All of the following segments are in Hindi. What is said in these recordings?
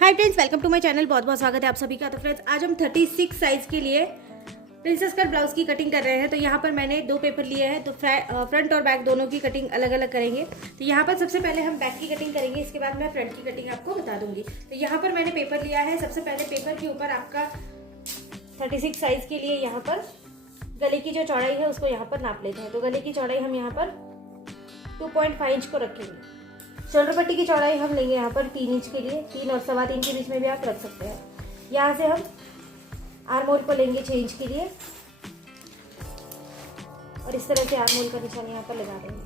Hi friends, welcome to my channel. बहुत बहुत स्वागत है आप सभी का। तो फ्रेंड्स, आज हम 36 साइज के लिए प्रिंसेस कट ब्लाउज की कटिंग कर रहे हैं। तो यहाँ पर मैंने 2 पेपर लिए हैं, तो फ्रंट और बैक दोनों की कटिंग अलग अलग करेंगे। तो यहाँ पर सबसे पहले हम बैक की कटिंग करेंगे, इसके बाद मैं फ्रंट की कटिंग आपको बता दूंगी। तो यहाँ पर मैंने पेपर लिया है। सबसे पहले पेपर के ऊपर आपका 36 साइज के लिए यहाँ पर गले की जो चौड़ाई है उसको यहाँ पर नाप लेते हैं। तो गले की चौड़ाई हम यहाँ पर 2.5 इंच को रखेंगे। शोल्डर पट्टी की चौड़ाई हम लेंगे यहाँ पर 3 इंच के लिए। 3 और 3.25 के बीच में भी आप रख सकते हैं। यहाँ से हम आर्म होल को लेंगे 6 इंच के लिए और इस तरह से आर्म होल का निशान यहाँ पर लगा देंगे।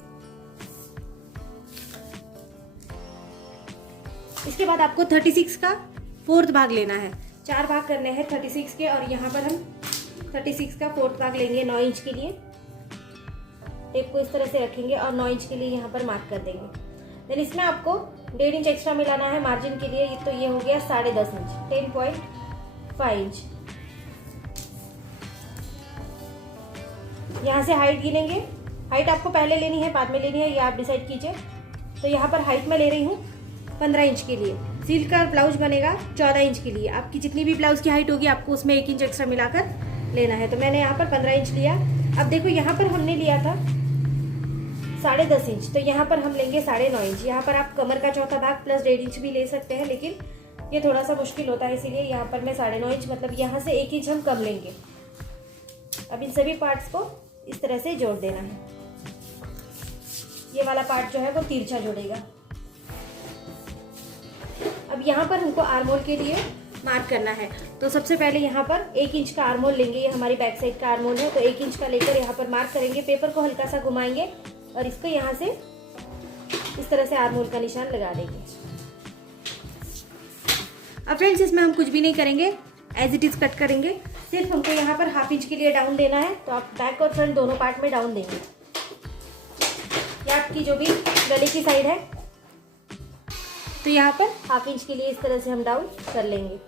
इसके बाद आपको 36 का 4th भाग लेना है। 4 भाग करने हैं 36 के, और यहाँ पर हम 36 का 4th भाग लेंगे 9 इंच के लिए। टेप को इस तरह से रखेंगे और 9 इंच के लिए यहाँ पर मार्क कर देंगे। देन इसमें आपको 1.5 इंच एक्स्ट्रा मिलाना है मार्जिन के लिए। तो ये हो गया 10.5 इंच, 10.5 इंच। यहाँ से हाइट गिनेंगे। हाइट आपको पहले लेनी है बाद में लेनी है, ये आप डिसाइड कीजिए। तो यहाँ पर हाइट मैं ले रही हूँ 15 इंच के लिए। सिल्क का ब्लाउज बनेगा 14 इंच के लिए। आपकी जितनी भी ब्लाउज की हाइट होगी आपको उसमें 1 इंच एक्स्ट्रा मिलाकर लेना है। तो मैंने यहाँ पर 15 इंच लिया। अब देखो यहाँ पर हमने लिया था 10.5 इंच, तो यहाँ पर हम लेंगे 9.5 इंच। यहाँ पर आप कमर का चौथा भाग प्लस 1.5 इंच भी ले सकते हैं, लेकिन ये थोड़ा सा मुश्किल होता है, इसीलिए यहाँ पर मैं 9.5 इंच, मतलब यहाँ से 1 इंच हम कम लेंगे। अब इन सभी पार्ट्स को इस तरह से जोड़ देना है। ये वाला पार्ट जो है वो तिरछा जोड़ेगा। अब यहाँ पर हमको आर्म होल के लिए मार्क करना है। तो सबसे पहले यहाँ पर 1 इंच का आर्म होल लेंगे। ये हमारी बैक साइड का आर्म होल है, तो 1 इंच का लेकर यहाँ पर मार्क करेंगे। पेपर को हल्का सा घुमाएंगे और इसको यहाँ से इस तरह से आर्म होल का निशान लगा देंगे। अब फ्रेंड्स, इसमें हम कुछ भी नहीं करेंगे, एज इट इज कट करेंगे। सिर्फ हमको यहाँ पर 1/2 इंच के लिए डाउन देना है। तो आप बैक और फ्रंट दोनों पार्ट में डाउन देंगे। ये आपकी जो भी गले की साइड है, तो यहाँ पर 1/2 इंच के लिए इस तरह से हम डाउन कर लेंगे।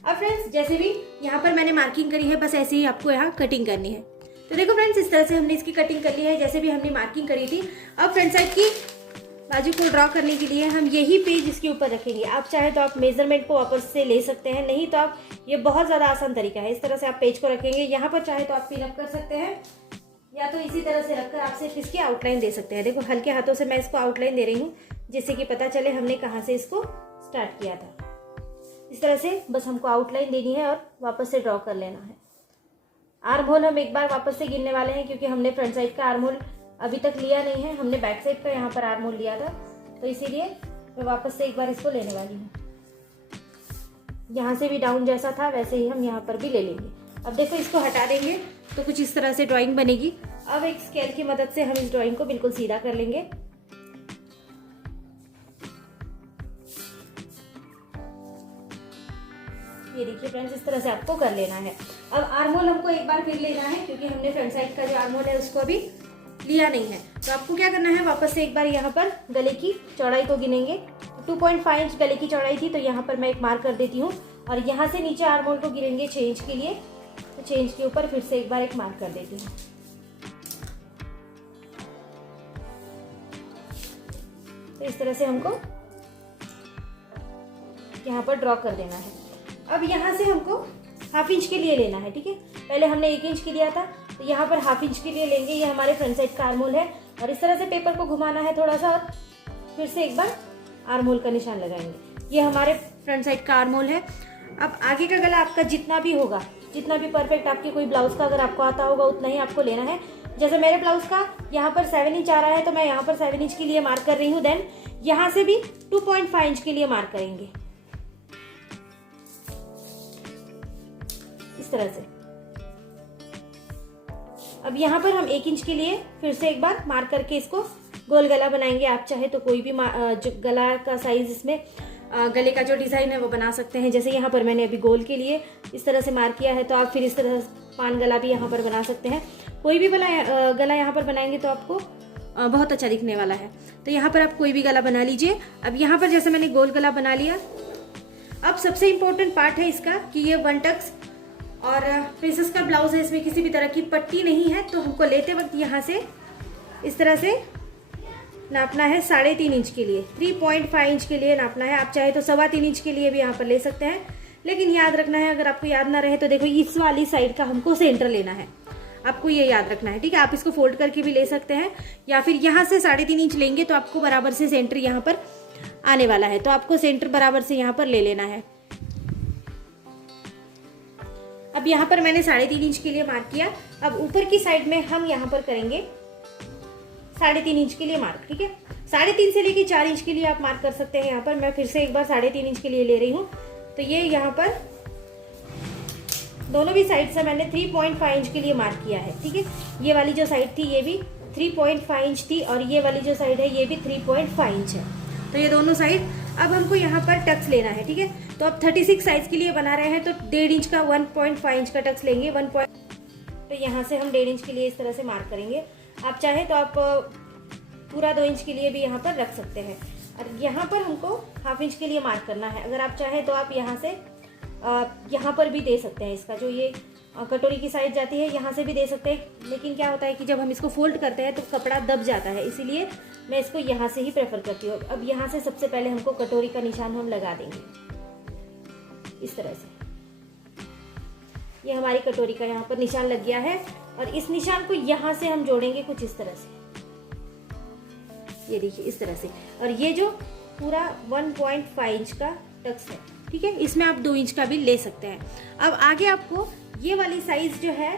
अब फ्रेंड्स, जैसे भी यहाँ पर मैंने मार्किंग करी है, बस ऐसे ही आपको यहाँ कटिंग करनी है। तो देखो फ्रेंड्स, इस तरह से हमने इसकी कटिंग कर ली है जैसे भी हमने मार्किंग करी थी। अब फ्रंट साइड की बाजू को ड्रॉ करने के लिए हम यही पेज इसके ऊपर रखेंगे। आप चाहे तो आप मेजरमेंट को वापस से ले सकते हैं, नहीं तो आप, ये बहुत ज़्यादा आसान तरीका है। इस तरह से आप पेज को रखेंगे। यहाँ पर चाहे तो आप पिन अप कर सकते हैं, या तो इसी तरह से रखकर आप सिर्फ इसकी आउटलाइन दे सकते हैं। देखो, हल्के हाथों से मैं इसको आउटलाइन दे रही हूँ, जिससे कि पता चले हमने कहाँ से इसको स्टार्ट किया था। इस तरह से बस हमको आउटलाइन देनी है और वापस से ड्रॉ कर लेना है। आर्म होल हम एक बार वापस से गिनने वाले हैं, क्योंकि हमने फ्रंट साइड का आर्म होल अभी तक लिया नहीं है। हमने बैक साइड का यहाँ पर आर्म होल लिया था, तो इसीलिए मैं वापस से एक बार इसको लेने वाली हूँ। यहाँ से भी डाउन जैसा था वैसे ही हम यहाँ पर भी ले लेंगे। अब देखो, इसको हटा देंगे तो कुछ इस तरह से ड्राइंग बनेगी। अब एक स्केल की मदद से हम इस ड्राइंग को बिल्कुल सीधा कर लेंगे। ये देखिए फ्रेंड्स, इस तरह से आपको कर लेना है। अब आर्म होल हमको एक बार फिर लेना है, क्योंकि हमने फ्रंट साइड का जो आर्म होल है उसको अभी लिया नहीं है। तो आपको क्या करना है, वापस से एक बार यहाँ पर गले की चौड़ाई को गिनेंगे। 2.5 इंच गले की चौड़ाई थी, तो यहाँ पर मैं एक मार्क कर देती हूँ। और यहाँ से नीचे आर्म होल को गिनेंगे 6 इंच के लिए। तो 6 इंच के ऊपर फिर से एक बार एक मार्क कर देती हूँ। तो इस तरह से हमको यहाँ पर ड्रॉ कर देना है। अब यहाँ से हमको 1/2 इंच के लिए लेना है, ठीक है। पहले हमने 1 इंच के लिया था, तो यहाँ पर 1/2 इंच के लिए लेंगे। ये हमारे फ्रंट साइड का आर्म होल है, और इस तरह से पेपर को घुमाना है थोड़ा सा, और फिर से एक बार आर्म होल का निशान लगाएंगे। ये हमारे फ्रंट साइड का आर्म होल है। अब आगे का गला आपका जितना भी होगा, जितना भी परफेक्ट आपके कोई ब्लाउज का अगर आपको आता होगा, उतना ही आपको लेना है। जैसे मेरे ब्लाउज का यहाँ पर 7 इंच आ रहा है, तो मैं यहाँ पर 7 इंच के लिए मार्क कर रही हूँ। देन यहाँ से भी 2.5 इंच के लिए मार्क करेंगे, इस तरह से। अब यहाँ पर हम 1 इंच के लिए फिर से एक बार मार्क करके इसको गोल गला बनाएंगे। आप चाहे तो कोई भी जो गला का साइज, इसमें गले का जो डिज़ाइन है वो बना सकते हैं। जैसे यहाँ पर मैंने अभी गोल के लिए इस तरह से मार्क किया है, तो आप फिर इस तरह पान गला भी यहाँ पर बना सकते हैं। कोई भी गला यहाँ पर बनाएंगे तो आपको बहुत अच्छा दिखने वाला है। तो यहाँ पर आप कोई भी गला बना लीजिए। अब यहाँ पर जैसे मैंने गोल गला बना लिया। अब सबसे इम्पोर्टेंट पार्ट है इसका कि ये 1 टक्स और प्रिंसेस का ब्लाउज है, इसमें किसी भी तरह की पट्टी नहीं है। तो हमको लेते वक्त यहाँ से इस तरह से नापना है 3.5 इंच के लिए, 3.5 इंच के लिए नापना है। आप चाहे तो 3.25 इंच के लिए भी यहाँ पर ले सकते हैं, लेकिन याद रखना है, अगर आपको याद ना रहे तो देखो इस वाली साइड का हमको सेंटर लेना है, आपको ये याद रखना है, ठीक है। आप इसको फोल्ड करके भी ले सकते हैं, या फिर यहाँ से 3.5 इंच लेंगे तो आपको बराबर से सेंटर यहाँ पर आने वाला है, तो आपको सेंटर बराबर से यहाँ पर ले लेना है। अब यहाँ पर मैंने 3.5 इंच के लिए मार्क किया। अब ऊपर की साइड में हम यहाँ पर करेंगे 3.5 इंच के लिए मार्क, ठीक है। 3.5 से लेके 4 इंच के लिए आप मार्क कर सकते हैं। यहाँ पर मैं फिर से एक बार 3.5 इंच के लिए ले रही हूँ, तो ये यहाँ पर दोनों भी साइड से मैंने 3.5 इंच के लिए मार्क किया है, ठीक है। ये वाली जो साइड थी ये भी 3.5 इंच थी, और ये वाली जो साइड है ये भी 3.5 इंच है, तो ये दोनों साइड। अब हमको यहाँ पर टक्स लेना है, ठीक है। तो अब 36 साइज के लिए बना रहे हैं तो 1.5 इंच का 1.5 इंच का टक्स लेंगे। तो यहाँ से हम 1.5 इंच के लिए इस तरह से मार्क करेंगे। आप चाहे तो आप पूरा 2 इंच के लिए भी यहाँ पर रख सकते हैं, और यहाँ पर हमको 1/2 इंच के लिए मार्क करना है। अगर आप चाहे तो आप यहाँ से यहाँ पर भी दे सकते हैं, इसका जो ये कटोरी की साइड जाती है यहाँ से भी दे सकते हैं, लेकिन क्या होता है कि जब हम इसको फोल्ड करते हैं तो कपड़ा दब जाता है, इसीलिए मैं इसको यहाँ से ही प्रेफर करती हूँ। अब यहाँ से सबसे पहले हमको कटोरी का निशान हम लगा देंगे इस तरह से। ये हमारी कटोरी का यहाँ पर निशान लग गया है, और इस निशान को यहाँ से हम जोड़ेंगे कुछ इस तरह से, ये देखिए इस तरह से। और ये जो पूरा 1.5 इंच का टक्स है, ठीक है, इसमें आप 2 इंच का भी ले सकते हैं। अब आगे आपको ये वाली साइज जो है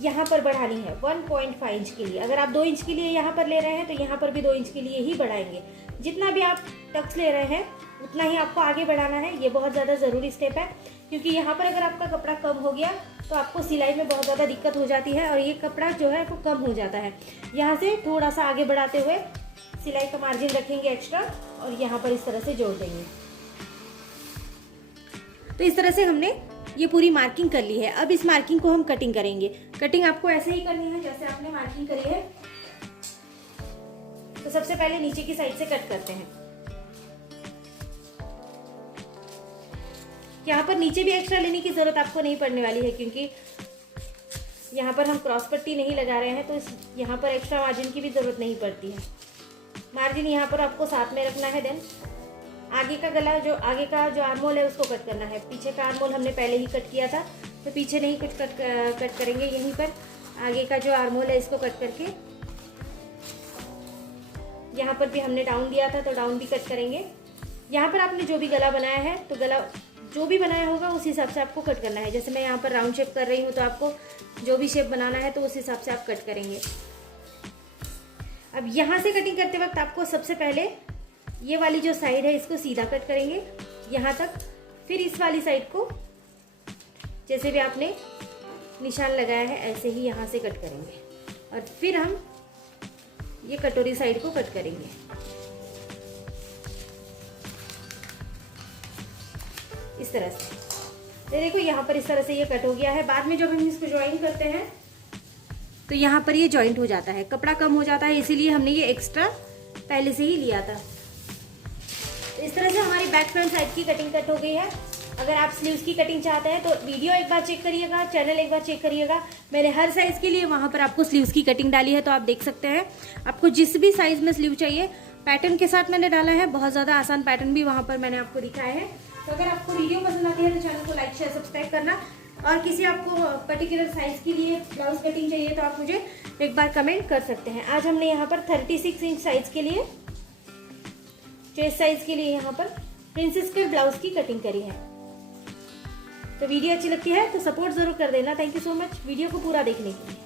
यहाँ पर बढ़ानी है 1.5 इंच के लिए। अगर आप 2 इंच के लिए यहाँ पर ले रहे हैं तो यहाँ पर भी 2 इंच के लिए ही बढ़ाएंगे। जितना भी आप टक्स ले रहे हैं उतना ही आपको आगे बढ़ाना है। ये बहुत ज़्यादा ज़रूरी स्टेप है, क्योंकि यहाँ पर अगर आपका कपड़ा कम हो गया तो आपको सिलाई में बहुत ज़्यादा दिक्कत हो जाती है, और ये कपड़ा जो है वो कम हो जाता है। यहाँ से थोड़ा सा आगे बढ़ाते हुए सिलाई का मार्जिन रखेंगे एक्स्ट्रा, और यहाँ पर इस तरह से जोड़ देंगे। तो इस तरह से हमने ये पूरी मार्किंग कर ली है। अब इस मार्किंग को हम कटिंग करेंगे। कटिंग आपको ऐसे ही करनी है जैसे आपने मार्किंग करी है। तो सबसे पहले नीचे की साइड से कट करते हैं। यहाँ पर नीचे भी एक्स्ट्रा लेने की जरूरत आपको नहीं पड़ने वाली है, क्योंकि यहाँ पर हम क्रॉस पट्टी नहीं लगा रहे हैं, तो यहाँ पर एक्स्ट्रा मार्जिन की भी जरूरत नहीं पड़ती है। मार्जिन यहाँ पर आपको साथ में रखना है। देन आगे का गला, जो आगे का जो आर्मोल है उसको कट करना है। पीछे का आर्मोल हमने पहले ही कट किया था, तो पीछे नहीं कुछ कट करेंगे। यहीं पर आगे का जो आर्मोल है इसको कट करके, यहाँ पर भी हमने डाउन दिया था तो डाउन भी कट करेंगे। यहाँ पर आपने जो भी गला बनाया है तो गला जो भी बनाया होगा उस हिसाब से आपको कट करना है। जैसे मैं यहाँ पर राउंड शेप कर रही हूँ, तो आपको जो भी शेप बनाना है तो उस हिसाब से आप कट करेंगे। अब यहाँ से कटिंग करते वक्त आपको सबसे पहले ये वाली जो साइड है इसको सीधा कट करेंगे यहाँ तक, फिर इस वाली साइड को जैसे भी आपने निशान लगाया है ऐसे ही यहाँ से कट करेंगे, और फिर हम ये कटोरी साइड को कट करेंगे इस तरह से। तो देखो यहाँ पर इस तरह से ये कट हो गया है। बाद में जब हम इसको ज्वाइन करते हैं तो यहाँ पर ये जॉइंट हो जाता है, कपड़ा कम हो जाता है, इसीलिए हमने ये एक्स्ट्रा पहले से ही लिया था। तो इस तरह से हमारी बैक फ्रंट साइड की कटिंग कट हो गई है। अगर आप स्लीव्स की कटिंग चाहते हैं तो वीडियो एक बार चेक करिएगा, चैनल एक बार चेक करिएगा। मैंने हर साइज के लिए वहाँ पर आपको स्लीव्स की कटिंग डाली है, तो आप देख सकते हैं आपको जिस भी साइज में स्लीव चाहिए पैटर्न के साथ मैंने डाला है। बहुत ज़्यादा आसान पैटर्न भी वहाँ पर मैंने आपको दिखाया है। तो अगर आपको वीडियो पसंद आती है तो चैनल को लाइक शेयर सब्सक्राइब करना, और किसी आपको पर्टिकुलर साइज के लिए ब्लाउज कटिंग चाहिए तो आप मुझे एक बार कमेंट कर सकते हैं। आज हमने यहाँ पर 36 इंच साइज के लिए, चेस्ट साइज के लिए यहाँ पर प्रिंसेस कट ब्लाउज की कटिंग करी है। तो वीडियो अच्छी लगती है तो सपोर्ट जरूर कर देना। Thank you so much video को पूरा देखने के लिए।